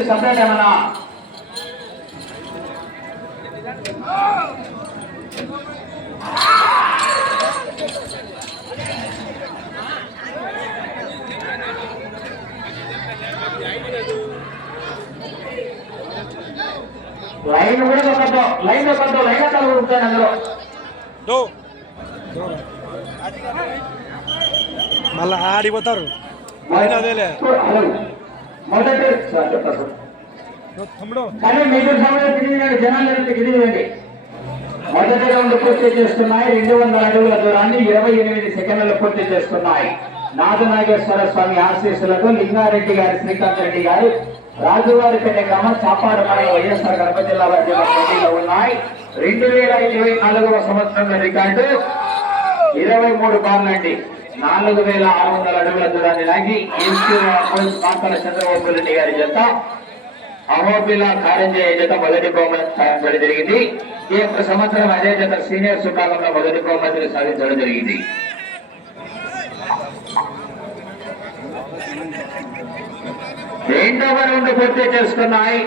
ఒకరికి సపరేట్ ఏమన్నా. లైన్ కూడా ఒకటో లైన్ ఒకటో లైన్ ఉంటాను అందులో. మళ్ళా ఆడిపోతారు. లైన్ అదేలే. మొదటి కానీ సమయం తిరిగినండి జనాలు తిరిగినండి మొదటి రౌండ్ పూర్తి చేస్తున్నాయి రెండు వందల అడుగుల దూరాన్ని ఇరవై ఎనిమిది సెకండ్లు పూర్తి చేస్తున్నాయి నాగనాగేశ్వర స్వామి ఆశీస్సులతో లింగారెడ్డి గారి శ్రీకాంత్ రెడ్డి గారు రాజువారిపేట గ్రామం చాపాడు మండలం వైఎస్ఆర్ కడప జిల్లా వారి పోటీలో ఉన్నాయి. రెండు వేల ఇరవై నాలుగవ సంవత్సరంలో రికార్డు ఇరవై మూడు బార్లండి నాలుగు వేల ఆరు వందల అడుగుల దూరాన్ని లాగి ఎంపీ చంద్రబాబు రెడ్డి గారి జత అహోబిల కారంజయ జత మొదటి బహుమతి సాధించడం జరిగింది. ఈ యొక్క సంవత్సరం అదే జత సీనియర్ సుకాలంలో మొదటి బహుమతిని సాధించడం జరిగింది. రెండవ రౌండ్ పూర్తి చేసుకున్నాయి.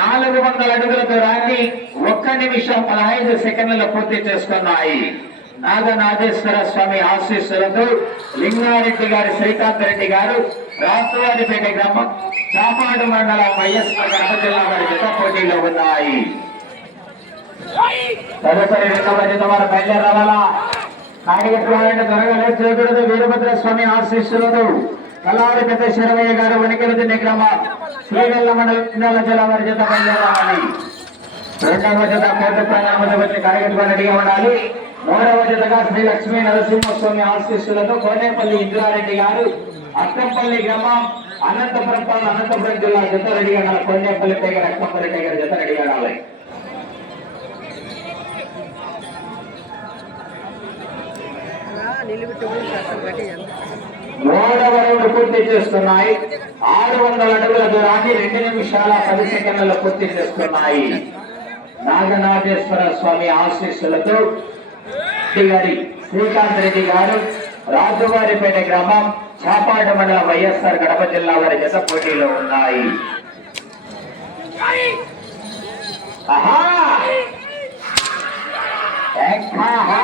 నాలుగు వందల అడుగుల రాని ఒక్క నిమిషం పదహైదు సెకండ్లలో పూర్తి చేసుకున్నాయి. నాగనాథేశ్వర స్వామి ఆశీస్సులతో లింగారెడ్డి గారి శ్రీకాంత్ రెడ్డి గారు రాత్రవారిపేట గ్రామం చాపాడు మండలం వైఎస్ఆర్ జిల్లా వారి జత పోటీలో ఉన్నాయి. తదుపరి రెండవ జత వారు బయలుదేరి రావాలా నాగేశ్వరాయన త్వరగా చేయకూడదు వీరభద్ర స్వామి ఆశీస్సులతో కల్లారి పెద్ద శరవయ్య గారు వణికిరది గ్రామ శ్రీగల్ల మండలం జిల్లా వారి జత బయలుదేరి రెండవ జత కోట ప్రాంగణంలో వచ్చి ఉండాలి. మూడవ జతగా శ్రీ లక్ష్మీ నరసింహస్వామి ఆశీస్సులతో కోనేపల్లి ఇంద్రారెడ్డి గారు అక్కంపల్లి గ్రామం అనంతపురం పల్లె అనంతపురం జిల్లా జత రెడీగా ఉండాలి కోనేపల్లి టైగర్ అక్కంపల్లి టైగర్ జత రెడీగా ఉండాలి మూడవ రౌండ్ పూర్తి చేస్తున్నాయి. ఆరు వందల అడుగుల దూరాన్ని రెండు నిమిషాల పది సెకండ్లలో పూర్తి చేస్తున్నాయి. నాగనాథేశ్వర స్వామి ఆశీస్సులతో రెడ్డి గారి శ్రీకాంత్ రెడ్డి గారు రాజువారిపేట గ్రామం చాపాట మండలం వైఎస్ఆర్ కడప జిల్లా వారి జత పోటీలో ఉన్నాయి ఆహా! ఆహా!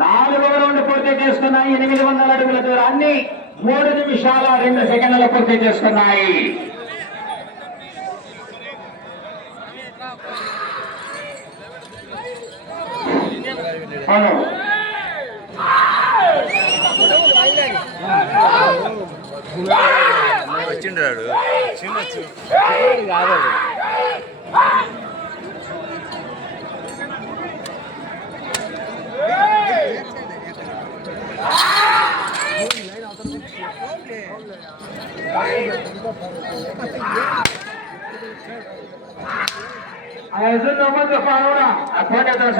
నాలుగవ రౌండ్ పూర్తి చేసుకున్నాయి ఎనిమిది వందల అడుగుల దూరాన్ని మూడు నిమిషాల రెండు సెకండ్ల పూర్తి చేసుకున్నాయి వచ్చిండాడు చిన్న కాదు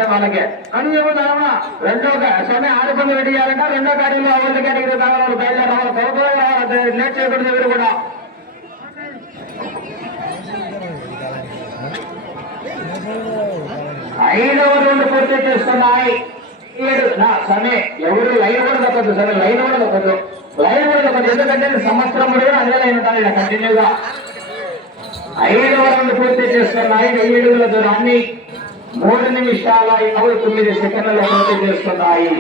వాళ్ళకి అని చెబుతామా రెండో గా- స్వామి ఆరు పనులు రెడీ చేయాలంట రెండో గాడిలో అవతల కేటగిరీ కావాలి బయలుదేరి రావాలి త్వరగా రావాలి లేట్ చేయకూడదు ఎవరు కూడా ఐదవ రెండు పూర్తి చేస్తున్నాయి ఏడు నా సమయ ఎవరు లైన్ కూడా తప్పదు సరే లైన్ కూడా తప్పదు. లైన్ కూడా తప్పదు. ఎందుకంటే సంవత్సరం కూడా అదే లైన్ ఉంటారు ఇలా కంటిన్యూగా. ఐదవ రెండు పూర్తి చేస్తున్నాయి అడుగుల దూరాన్ని మూడు నిమిషాల ఇరవై తొమ్మిది సెకండ్ల పూర్తి చేస్తున్నాయి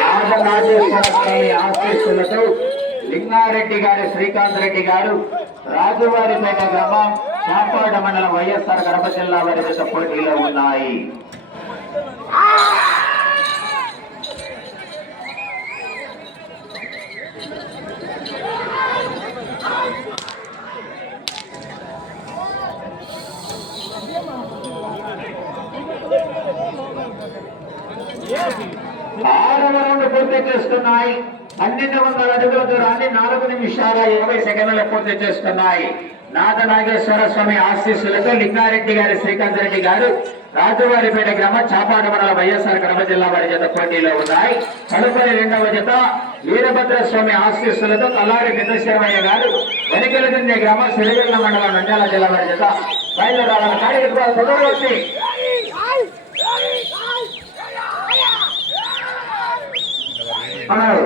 రాజరాజేశ్వర స్వామి ఆశీస్సులతో లింగారెడ్డి గారు శ్రీకాంత్ రెడ్డి గారు రాజువారిపేట గ్రామం చాపాడ మండలం వైఎస్ఆర్ కడప జిల్లా వారి పోటీలో ఉన్నాయి. ఆరవ రౌండ్ పూర్తి చేస్తున్నాయి పన్నెండు వందల అడుగుల దూరాన్ని నాలుగు నిమిషాల ఇరవై సెకండ్ల పూర్తి చేస్తున్నాయి నాథ నాగేశ్వర స్వామి ఆశీస్సులతో లింగారెడ్డి గారి శ్రీకాంత్ రెడ్డి గారు రాజువారిపేట గ్రామ చాపాడ మండల వైఎస్ఆర్ కడప జిల్లా వారి జత పోటీలో ఉన్నాయి. తదుపరి రెండవ జత వీరభద్ర స్వామి ఆశీస్సులతో తల్లారి పెద్దశివయ్య గారు వెనకలదిండే గ్రామ సిరివెల్ల మండలం నంద్యాల జిల్లా వారి జత బయలుదేరాలని కార్యక్రమాలు అన్నారు.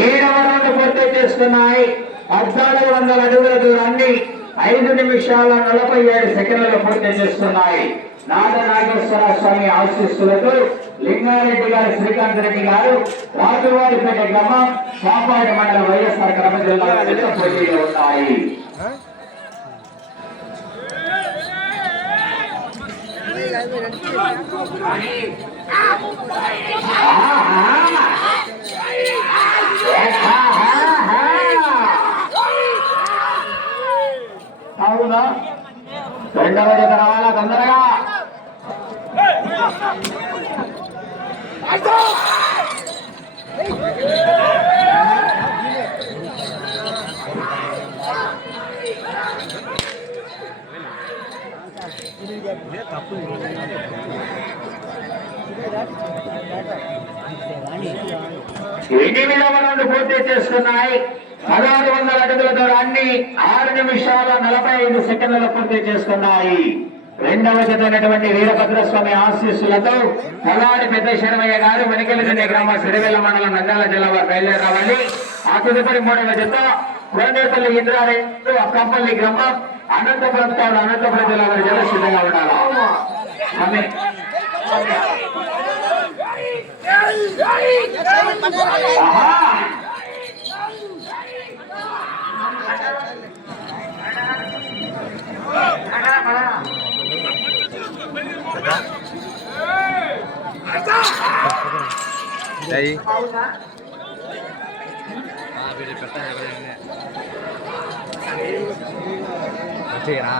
ఏడవ రౌండ్ పూర్తి చేస్తున్నాయి. పద్నాలుగు వందల అడుగుల దూరాన్ని ఐదు నిమిషాల నలభై ఏడు సెకండ్లు పూర్తి చేస్తున్నాయి. నాద నాగేశ్వర స్వామి ఆశీస్సులతో లింగారెడ్డి గారు శ్రీకాంత్ రెడ్డి గారు రాజువారిపేట గ్రామం చాపాడి మండలం వైఎస్ఆర్ కడప జిల్లా వారి పోటీలో ఉన్నాయి. అవునా? రెండవ జత రావాలా తొందరగా? ఎనిమిదవ రౌండ్ పూర్తి చేసుకున్నాయి. పదహారు అడుగుల దూరాన్ని ఆరు నిమిషాల నలభై ఐదు సెకండ్లలో పూర్తి చేసుకున్నాయి రెండవ జతైనటువంటి వీరభద్రస్వామి ఆశీస్సులతో కలాడి పెద్ద శర్మయ్య గారు వెనకెళ్ళ గ్రామ సిరివేల మండలం నంద్యాల జిల్లా వారు బయలుదేరి రావాలి ఆ తదుపరి మూడవ జత కోనేపల్లి ఇంద్రారెడ్డి అక్కంపల్లి గ్రామం అనంతపురం తాడు అనంతపురం జిల్లా వారి జత సిద్ధంగా ఉండాలి ఆహా అయ్యి వచ్చేయనా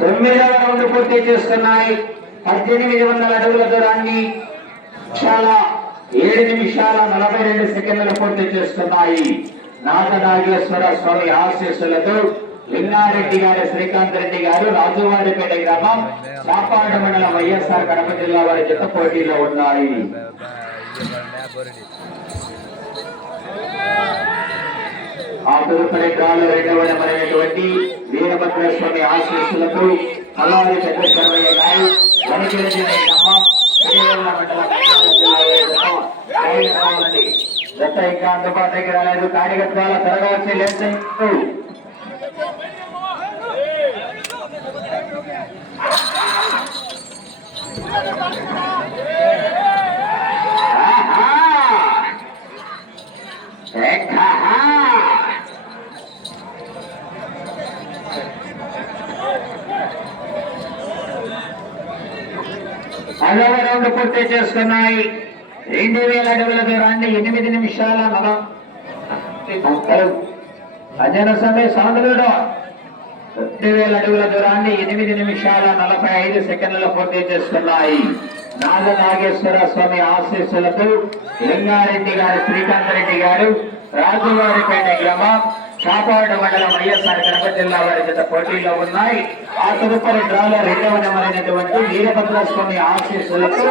తొమ్మిదవ రౌండ్ పూర్తి చేస్తున్నాయి. పద్దెనిమిది వందల అడుగుల దూరాన్ని చాలా ఏడు నిమిషాల నలభై రెండు సెకండ్లు పూర్తి చేసుకున్నాయి నాగనాగేశ్వర స్వామి ఆశీస్సులతో లింగారెడ్డి గారు శ్రీకాంత్ రెడ్డి గారు రాజువారిపేట గ్రామం చాపాడు మండలం వైఎస్ఆర్ కడప జిల్లా వారి జత పోటీలో ఉన్నాయి ఆ తదుపరి డ్రాలో రెండవ నెంబరైనటువంటి వీరభద్ర స్వామి ఆశీస్సులతో అలారి పెద్ద శర్మయ్య గారు వనకిరెడ్డి గ్రామం మండలం జత ఇంకా అందుబాటులోకి రాలేదు. కార్యకర్తల త్వరగా వచ్చి లెఫ్ట్ పదవ రౌండ్ పూర్తి చేసుకున్నాయి. రెండు వేల అడుగుల దూరాన్ని ఎనిమిది నిమిషాల నలభై అజన సమయ సాంద్రుడు రెండు వేల అడుగుల దూరాన్ని ఎనిమిది నిమిషాల నలభై ఐదు సెకండ్ల పోటీ చేస్తున్నాయి. నాగ నాగేశ్వర స్వామి ఆశీస్సులతో లింగారెడ్డి గారు శ్రీకాంత్ రెడ్డి గారు రాజువారిపేట గ్రామం కాపాడు మండలం వైఎస్ఆర్ కడప జిల్లా వారి జత పోటీలో ఉన్నాయి. ఆ తదుపరి డ్రాలో రెండవ నెంబరైనటువంటి వీరభద్ర స్వామి ఆశీస్సులతో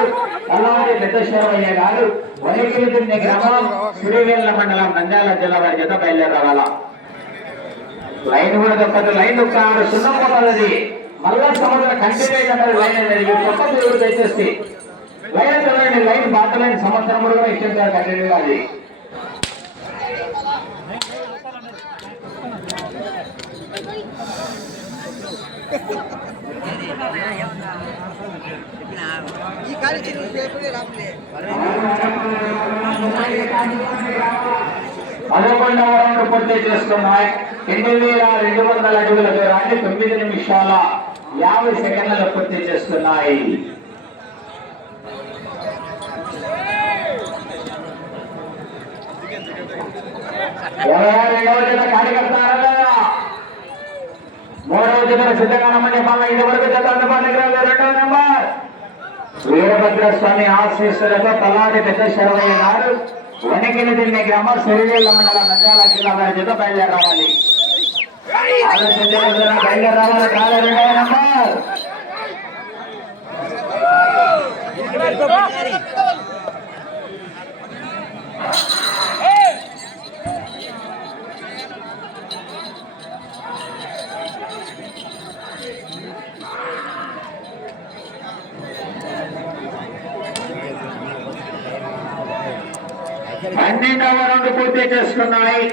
అలాగే పెద్దశ్వరయ్య గారు వైద్యుల గ్రామం సిరివేళ్ళ మండలం నంద్యాల జిల్లా వారి జత బయలుదేరావాలా లైన్ కూడా తప్పదు లైన్ ఆరు సున్నం పోతుంది మళ్ళా సముద్రం కంటిన్యూ అన్నది లైన్ అనేది తప్ప దేవుడు దయచేసి లైన్ చదవండి లైన్ పాత లైన్ సంవత్సరం కూడా ఇచ్చేసారు కంటిన్యూ అది ఈ కాలేజీ రాపలే పదకొండవ రౌండ్ పూర్తి చేసుకున్నాయి. ఎనిమిది వేల రెండు వందల అడుగుల దూరాన్ని తొమ్మిది నిమిషాల యాభై సెకండ్లలో పూర్తి చేస్తున్నాయి. ఇరవై రెండవ జత కార్యకర్తారా మూడవ జత సిద్ధంగా నమ్మని ఇదివరకు జత రెండవ వీరభద్ర స్వామి ఆశీస్సులతో తలాడి పెద్ద శరవయ్య గారు వణికిని తిరిగే గ్రామం సిరివేళ్ళ మండలం నంద్యాల జిల్లా వారి జత బయలుదేరి రావాలి బయలుదేరి రావాలి కాలే రెండవ నెంబర్. పన్నెండవ రౌండ్ పూర్తి చేసుకున్నాయి.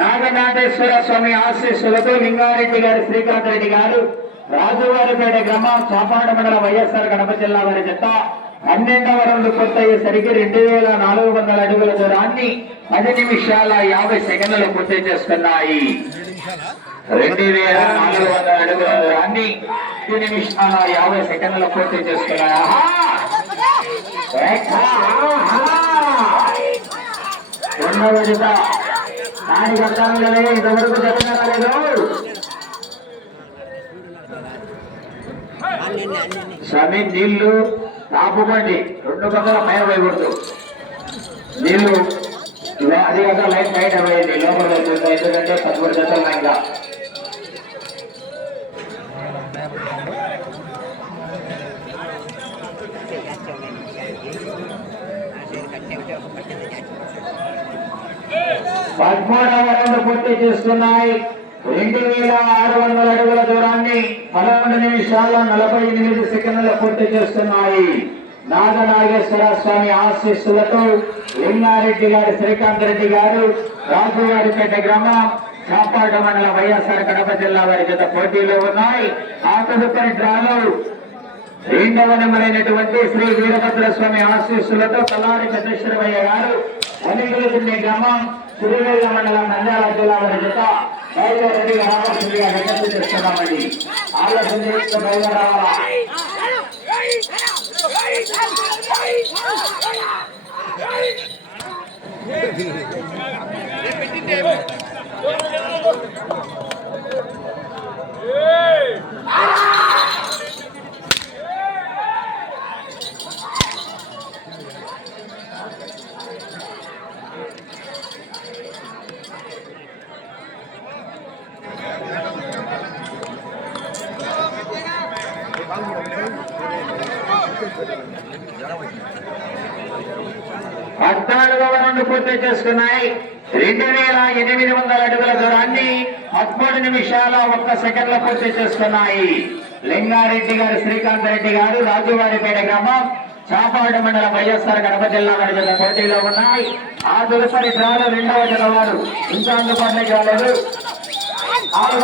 నాగనాథేశ్వర స్వామి ఆశీస్సులతో లింగారెడ్డి గారు శ్రీకాంత్ రెడ్డి గారు రాజువారిపేట గ్రామం చాపాడు మండలం వైఎస్ఆర్ కడప జిల్లా వారి జత పన్నెండవ రౌండ్ పూర్తయ్యేసరికి రెండు వేల నాలుగు వందల అడుగుల దూరాన్ని పది నిమిషాల యాభై సెకండ్లు పూర్తి చేసుకున్నాయి. రెండు వేల నాలుగు వందల అడుగుల దూరాన్ని పది నిమిషాల యాభై సెకండ్లు పూర్తి చేసుకున్నాయి. ఆహా! రెండవ జత దానికి అర్థం ఇంతవరకు చెప్పినారా లేదు. స్వామి నీళ్ళు తాపుకోండి రెండు పక్కల పైన పోయకూడదు. నీళ్ళు అది కాక లైట్ బయట పోయింది లోపల ఎందుకంటే పదమూడు జతలు ఇంకా. పదమూడవ రౌండ్ పూర్తి చేస్తున్నాయి. రెండు వేల ఆరు వందల అడుగుల దూరాన్ని పదకొండు నిమిషాల నలభై ఎనిమిది సెకండ్ల పూర్తి చేస్తున్నాయి. నాగనాగేశ్వర స్వామి ఆశీస్సులతో లింగారెడ్డి గారు శ్రీకాంత్ రెడ్డి గారు రాజువారిపేట గ్రామం చాపాట మండలం వైఎస్ఆర్ కడప జిల్లా వారి గత పోటీలో ఉన్నాయి. ఆ తదుపరి డ్రాలో రెండవ నెంబర్ అయినటువంటి శ్రీ వీరభద్ర స్వామి ఆశీస్సులతో తలారి పెద్దశ్వరమయ్య గారు వనిగులు తిన్నే గ్రామం సిరివేల మండలం నంద్యాల జిల్లా వారి జత బయలుదేరి రావాల్సిందిగా విజ్ఞప్తి చేస్తున్నామండి ఆలోచన చేస్తూ బయలుదేరి రావాలా పద్నాలుగవ రౌండ్ పూర్తి చేసుకున్నాయి. రెండు వేల ఎనిమిది వందల అడుగుల దూరాన్ని పదమూడు నిమిషాల ఒక్క సెకండ్ల పూర్తి చేసుకున్నాయి. లింగారెడ్డి గారు శ్రీకాంత్ రెడ్డి గారు రాజువారిపేట గ్రామం చాపాడు మండలం వైఎస్ఆర్ కడప జిల్లా వారి పోటీలో ఉన్నాయి. ఆ తదుపరి డ్రాలో రెండవ జత ఇంకా అందుబాటులోకి రాలేదు. ఆరు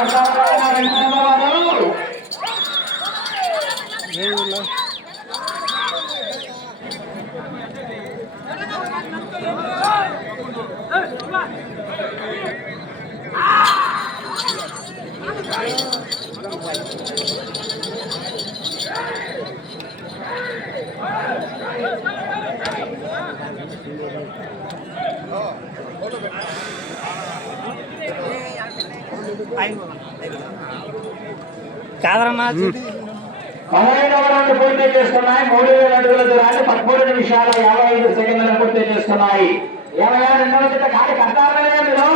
వర్గాల రెండవ పూర్తి చేస్తున్నాయి మూడు వేల అడుగుల దూరాన్ని పదమూడు నిమిషాల యాభై ఐదు సెకండ్లను పూర్తి చేస్తున్నాయి ఇరవై ఆరు రెండవ జత కాడి కట్టాలనే మీరు.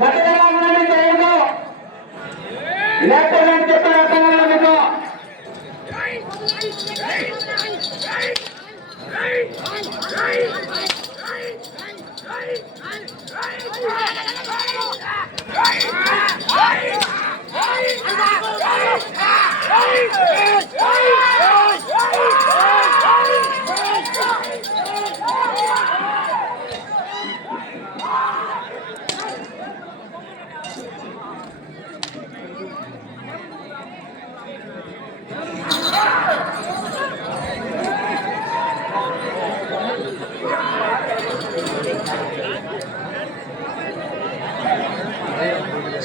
గట్టిగా ఉండండి చేయదు లేకపోతే చెప్పిన అర్థం కాదు మీకు.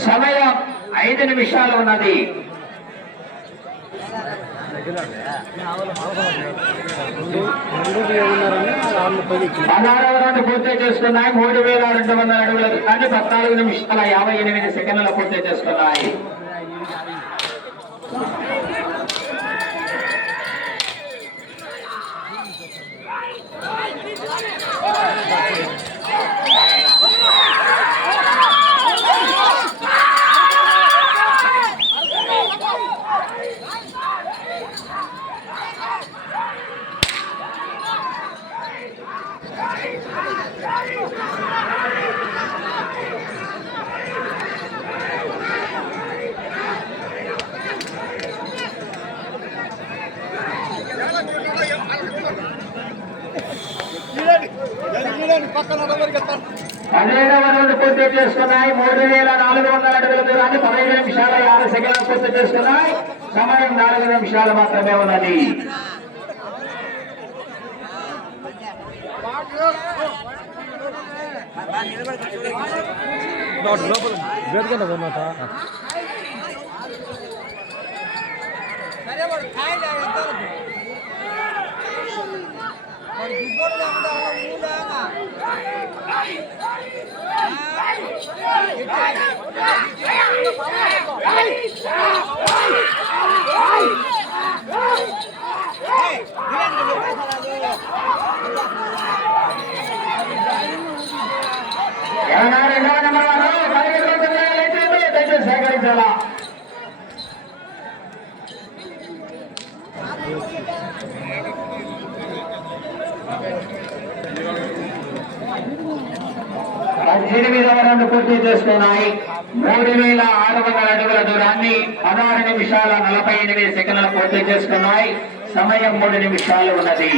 సమయం ఐదు నిమిషాలు ఉన్నది. పదహారవ రౌండ్ పూర్తి చేసుకున్నాయి. మూడు వేల రెండు వందల అడుగుల కానీ పద్నాలుగు నిమిషాల యాభై ఎనిమిది సెకండ్ల పూర్తి చేసుకున్నాయి పదిహేడవ రౌండ్ పూర్తి చేసుకున్నాయి. మూడు వేల నాలుగు వందల అడుగుల దూరాన్ని పదహైదు నిమిషాల యాభై సెకండ్లు పూర్తి చేసుకున్నాయి. సమయం నాలుగు నిమిషాలు మాత్రమే ఉన్నది. సరే వాడు కాయలే వాడు దిగ్గోడు లేకుండా వాళ్ళ ఊళ్ళేగా ఏమన్నా రెండవ నెంబర్ వారు పదిహేడు రోజులు లేచేయండి. దయచేసి సహకరించాలా ఎనిమిది రౌండ్ పూర్తి చేసుకున్నాయి. మూడు వేల ఆరు వందల అడుగుల దూరాన్ని పదహారు నిమిషాల నలభై ఎనిమిది సెకండ్లు పూర్తి చేసుకున్నాయి. సమయం మూడు నిమిషాలు ఉన్నది.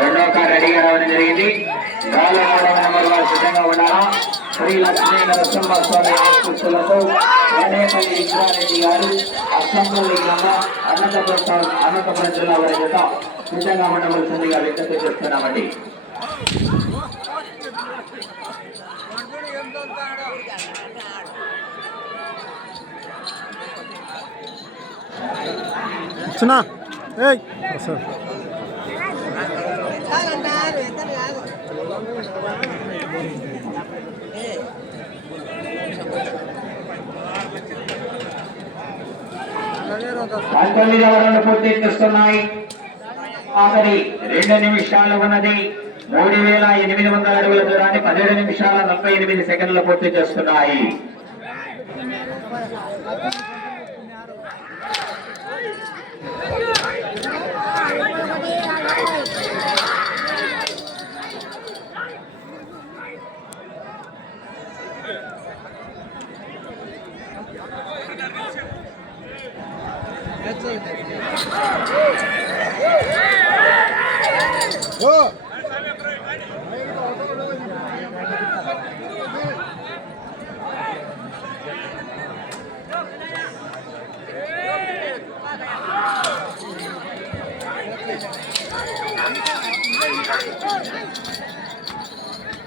రెండో కార్ రెడీగా రావడం జరిగింది. గాలి నెంబర్ వారు సిద్ధంగా ఉండాలా శ్రీ లక్ష్మీ నరసింహస్వామి ఆశీస్సులతో గణేపల్లి ఇంద్రారెడ్డి గారు అసెంబ్లీ లింగమ్మ అనంతపురం అనంతపురం జిల్లా వారి చేత సిద్ధంగా ఉండవలసిందిగా విజ్ఞప్తి చేస్తున్నామండి. చిన్న ఏయ్ సార్ పంతొమ్మిదవ రౌండ్ పూర్తి చేస్తున్నాయి. ఆఖరి రెండు నిమిషాలు ఉన్నది. మూడు వేల ఎనిమిది వందల అడుగుల దూరాన్ని పదిహేడు నిమిషాల నలభై ఎనిమిది సెకండ్లు పూర్తి చేస్తున్నాయి.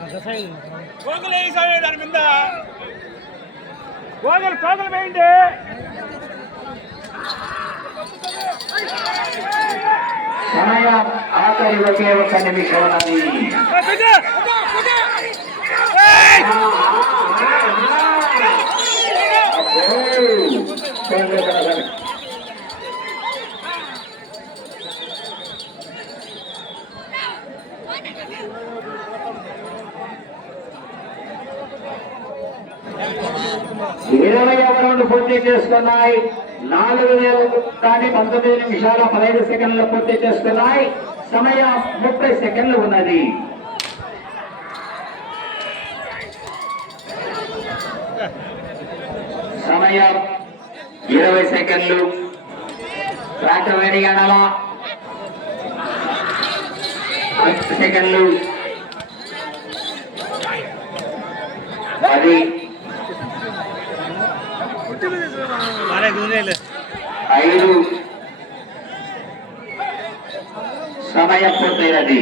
గోగులు వేసావే దాని మీద. గోగులు కోగులు వేయండి. సమయం ఆఖరి ఒకే నిమిషం అబ్బో! పూర్తి చేసుకున్నాయి. నాలుగు వేల కానీ పంతొమ్మిది నిమిషాల పదహైదు సెకండ్లు పూర్తి చేసుకున్నాయి. సమయం ముప్పై సెకండ్లు ఉన్నది. సమయం ఇరవై సెకండ్లు. ట్రాక్టర్ వేడి అనాలా ఐదు సెకండ్లు. అది ఐదు సమయం పూర్తయినది